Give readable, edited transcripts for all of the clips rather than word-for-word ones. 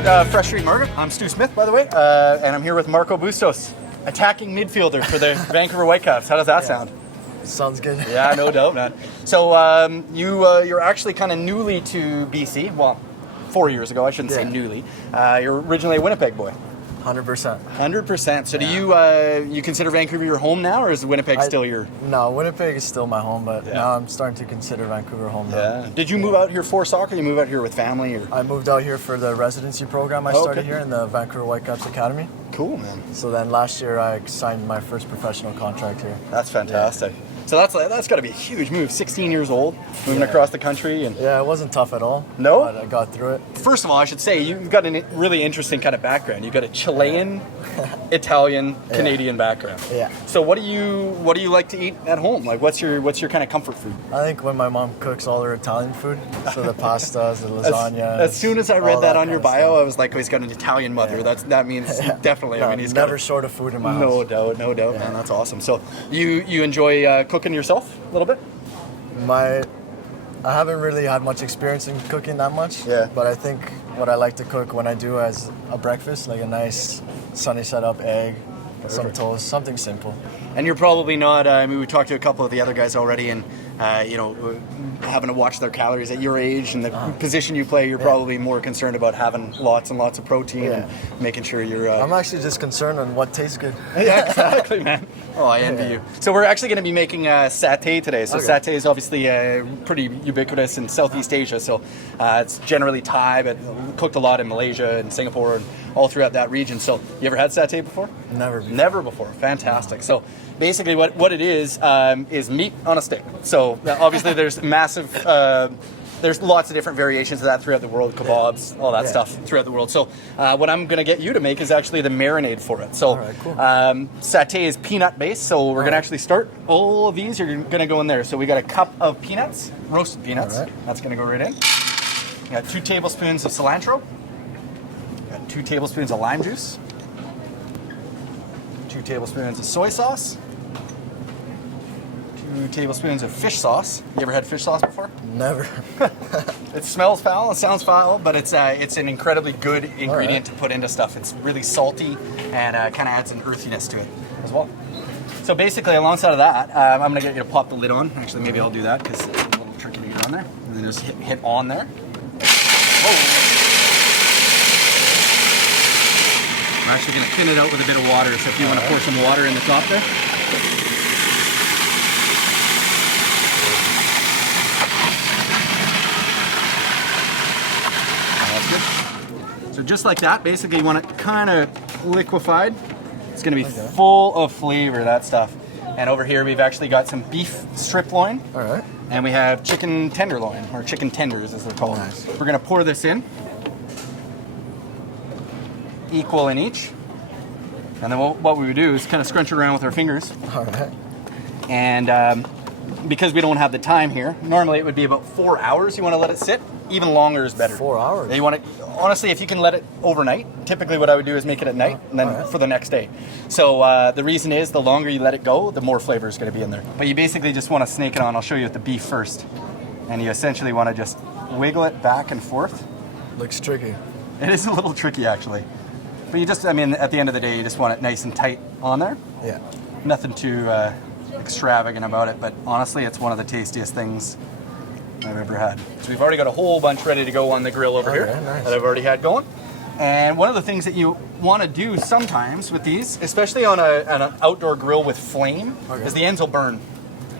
here at Fresh Street Market. I'm Stu Smith, by the way, and I'm here with Marco Bustos, attacking midfielder for the Vancouver Whitecaps. How does that sound? Sounds good. Yeah, no doubt, man. So you're actually kind of newly to BC. Well, 4 years ago, I shouldn't say newly. You're originally a Winnipeg boy. 100%. 100%. So do you consider Vancouver your home now, or is Winnipeg still your... No, Winnipeg is still my home, but now I'm starting to consider Vancouver home now. Yeah. Did you move out here for soccer? You move out here with family? Or? I moved out here for the residency program I started here in the Vancouver Whitecaps Academy. Cool, man. So then last year I signed my first professional contract here. That's fantastic. Yeah. So that's got to be a huge move. 16 years old, moving across the country, and yeah, it wasn't tough at all. No, but I got through it. First of all, I should say you've got a really interesting kind of background. You've got a Chilean, Italian, Canadian background. Yeah. So what do you like to eat at home? Like what's your kind of comfort food? I think when my mom cooks all her Italian food, so the pastas, the lasagna. As soon as I read that on your bio, I was like, oh, he's got an Italian mother. Yeah. That means definitely. No, I mean, he's never short of food in my house. No doubt, man. That's awesome. So you enjoy cooking yourself a little bit? I haven't really had much experience in cooking that much. Yeah. But I think what I like to cook when I do as a breakfast, like a nice sunny side up egg, some toast, something simple. And you're probably not, I mean, we talked to a couple of the other guys already, and, having to watch their calories at your age and the position you play, you're probably more concerned about having lots and lots of protein and making sure you're... I'm actually just concerned on what tastes good. Yeah, exactly, man. Oh, I envy you. So we're actually going to be making satay today. So satay is obviously pretty ubiquitous in Southeast Asia. So it's generally Thai, but cooked a lot in Malaysia and Singapore and all throughout that region. So you ever had satay before? Never before. Never before. Fantastic. So basically what it is meat on a stick. So obviously there's there's lots of different variations of that throughout the world, kebabs, all that stuff throughout the world. So what I'm going to get you to make is actually the marinade for it. So cool. Satay is peanut based, so we're going to actually start all of these. You're going to go in there. So we got a cup of peanuts, roasted peanuts. That's going to go right in. We got 2 tablespoons of cilantro. We got 2 tablespoons of lime juice. 2 tablespoons of soy sauce. 2 tablespoons of fish sauce. You ever had fish sauce before? Never. It smells foul, it sounds foul, but it's an incredibly good ingredient to put into stuff. It's really salty and kind of adds an earthiness to it as well. So basically, alongside of that, I'm going to get you to pop the lid on. Actually, maybe I'll do that because it's a little tricky to get on there. And then just hit on there. I'm actually going to thin it out with a bit of water, so if you want to pour some water in the top there. That's good. So just like that, basically you want it kind of liquefied. It's going to be full of flavor, that stuff. And over here we've actually got some beef strip loin. All right. And we have chicken tenderloin, or chicken tenders as they're called. Nice. We're going to pour this in. Equal in each. And then what we would do is kind of scrunch it around with our fingers. All right. And because we don't have the time here, normally it would be about 4 hours you want to let it sit. Even longer is better. 4 hours? You want it, honestly, if you can let it overnight, typically what I would do is make it at night and then for the next day. So the reason is the longer you let it go, the more flavor is going to be in there. But you basically just want to snake it on. I'll show you with the beef first. And you essentially want to just wiggle it back and forth. Looks tricky. It is a little tricky, actually. But you just, I mean, at the end of the day, you just want it nice and tight on there. Yeah. Nothing too extravagant about it, but honestly, it's one of the tastiest things I've ever had. So we've already got a whole bunch ready to go on the grill over here that I've already had going. And one of the things that you want to do sometimes with these, especially on an outdoor grill with flame, is the ends will burn.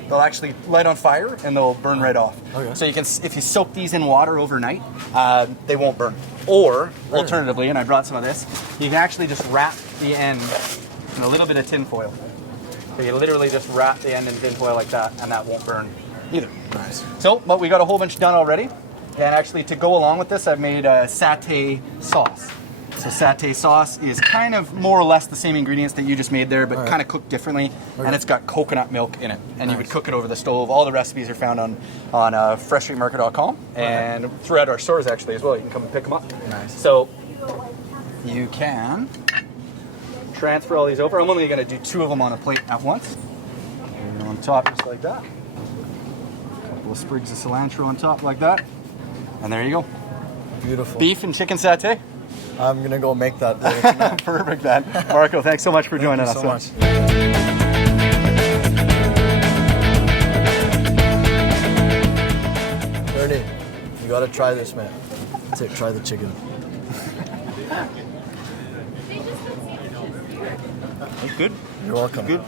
They'll actually light on fire and they'll burn right off. So you can, if you soak these in water overnight, they won't burn. Or alternatively, and I brought some of this, you can actually just wrap the end in a little bit of tin foil. So you literally just wrap the end in tin foil like that, and that won't burn either. Nice. So, but we got a whole bunch done already. And actually, to go along with this, I've made a satay sauce. So satay sauce is kind of more or less the same ingredients that you just made there, but kind of cooked differently. And it's got coconut milk in it. And you would cook it over the stove. All the recipes are found on freshstreetmarket.com and throughout our stores actually as well. You can come and pick them up. Nice. So you can transfer all these over. I'm only going to do 2 of them on a plate at once. And on top just like that. A couple of sprigs of cilantro on top like that. And there you go. Beautiful. Beef and chicken satay. I'm going to go make that later tonight. Perfect, then. Marco, thanks so much for joining us. Thank you so much. Ernie, you got to try this, man. Try the chicken. Good. You're welcome. Good.